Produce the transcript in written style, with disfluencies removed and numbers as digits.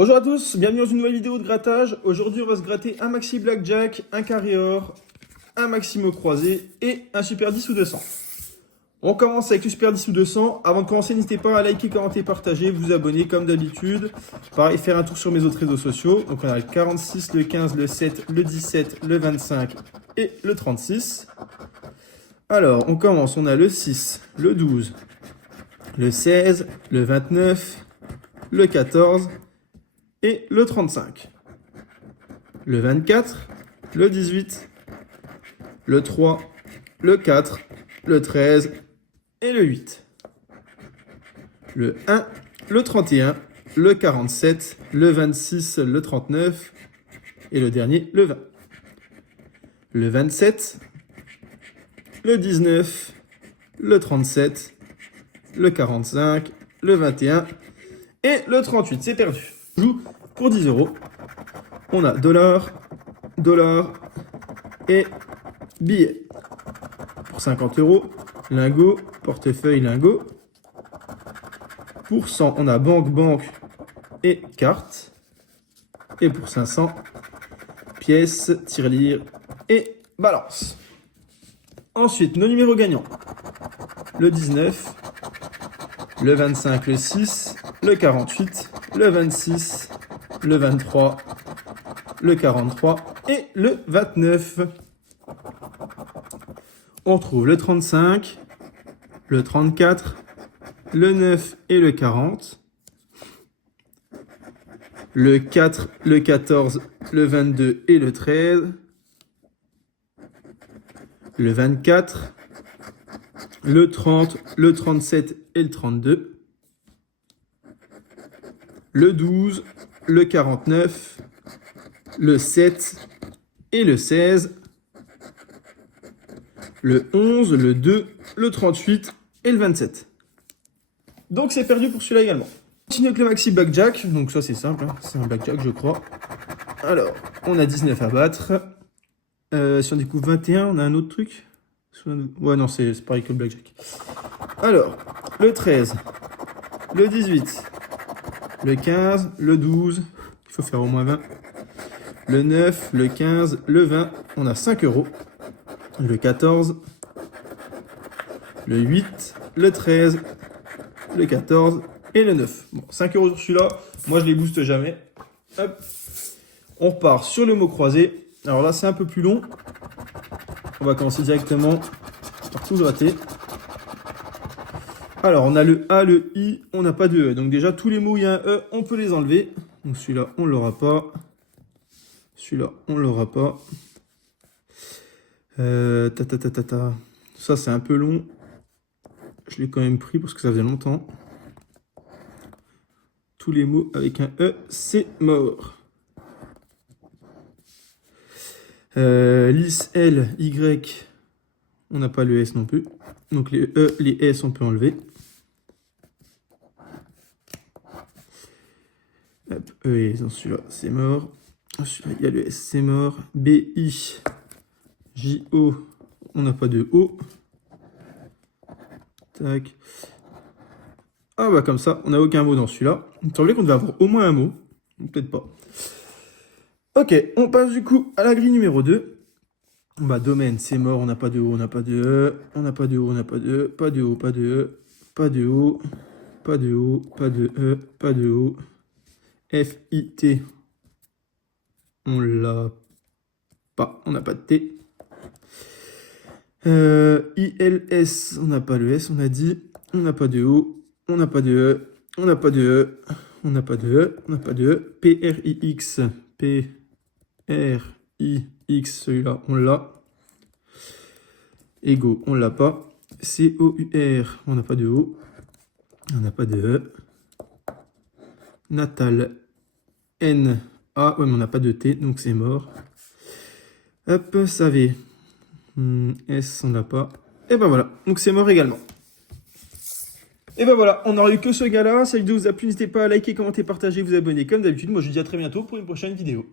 Bonjour à tous, bienvenue dans une nouvelle vidéo de grattage. Aujourd'hui, on va se gratter un maxi blackjack, un carré or, un maximo croisé et un super 10 ou 200. On commence avec le super 10 ou 200. Avant de commencer, n'hésitez pas à liker, commenter, partager, vous abonner comme d'habitude. Pareil, faire un tour sur mes autres réseaux sociaux. Donc on a le 46, le 15, le 7, le 17, le 25 et le 36. Alors, on commence, on a le 6, le 12, le 16, le 29, le 14 et le 35. Le 24, le 18, le 3, le 4, le 13 et le 8. Le 1, le 31, le 47, le 26, le 39 et le dernier, le 20. Le 27, le 19, le 37, le 45, le 21 et le 38. C'est perdu. On joue pour 10 euros. On a dollar, dollar et billets. Pour 50 euros, lingot, portefeuille, lingot. Pour 100, on a banque, banque et carte. Et pour 500, pièces, tirelire et balance. Ensuite, nos numéros gagnants. Le 19, le 25, le 6, le 48, le 26, le 23, le 43 et le 29. On retrouve le 35, le 34, le 9 et le 40. Le 4, le 14, le 22 et le 13. Le 24, le 30, le 37 et le 32. Le 12, le 49, le 7 et le 16. Le 11, le 2, le 38 et le 27. Donc c'est perdu pour celui-là également. On continue avec le maxi blackjack. Donc ça c'est simple, hein. C'est un blackjack je crois. Alors, on a 19 à battre. Si on découvre 21, on a un autre truc. Ouais non, c'est pareil que le blackjack. Alors, le 13, le 18, le 15, le 12, il faut faire au moins 20. Le 9, le 15, le 20, on a 5 euros. Le 14, le 8, le 13, le 14 et le 9. Bon, 5 euros sur celui-là. Moi, je les booste jamais. Hop. On repart sur le mot croisé. Alors là, c'est un peu plus long. On va commencer directement par tout gratter. Alors, on a le A, le I, on n'a pas de E. Donc déjà, tous les mots où il y a un E, on peut les enlever. Donc celui-là, on ne l'aura pas. Celui-là, on ne l'aura pas. Ça, c'est un peu long. Je l'ai quand même pris parce que ça faisait longtemps. Tous les mots avec un E, c'est mort. Lys, L, Y, on n'a pas le S non plus. Donc les E, les S, on peut enlever. Hop, E et S, dans celui-là, c'est mort. Celui-là, il y a le S, c'est mort. B, I, J, O, on n'a pas de O. Tac. Ah bah comme ça, on n'a aucun mot dans celui-là. Il me semblait qu'on devait avoir au moins un mot. Peut-être pas. Ok, on passe du coup à la grille numéro 2. Bah domaine, c'est mort, on n'a pas de O, on n'a pas de E. On n'a pas de O, on n'a pas de E. Pas de O, pas de E. Pas de O. Pas de O, pas de E. Pas de O. F, I, T. On l'a pas, on n'a pas de T. I, L, S, on n'a pas le S, on a dit. On n'a pas de O. On n'a pas de E, on n'a pas de E, on n'a pas de E, on n'a pas de E. P, R, I, X, P, R, I, X, celui-là, on l'a. Ego, on l'a pas. C, O, U, R, on n'a pas de O, on n'a pas de E. Natal, N, A, ouais, mais on n'a pas de T, donc c'est mort. Hop, Savé, S, on l'a pas. Et ben voilà, donc c'est mort également. Et ben voilà, on n'aura eu que ce gars-là. Si la vidéo vous a plu, n'hésitez pas à liker, commenter, partager, vous abonner comme d'habitude. Moi, je vous dis à très bientôt pour une prochaine vidéo.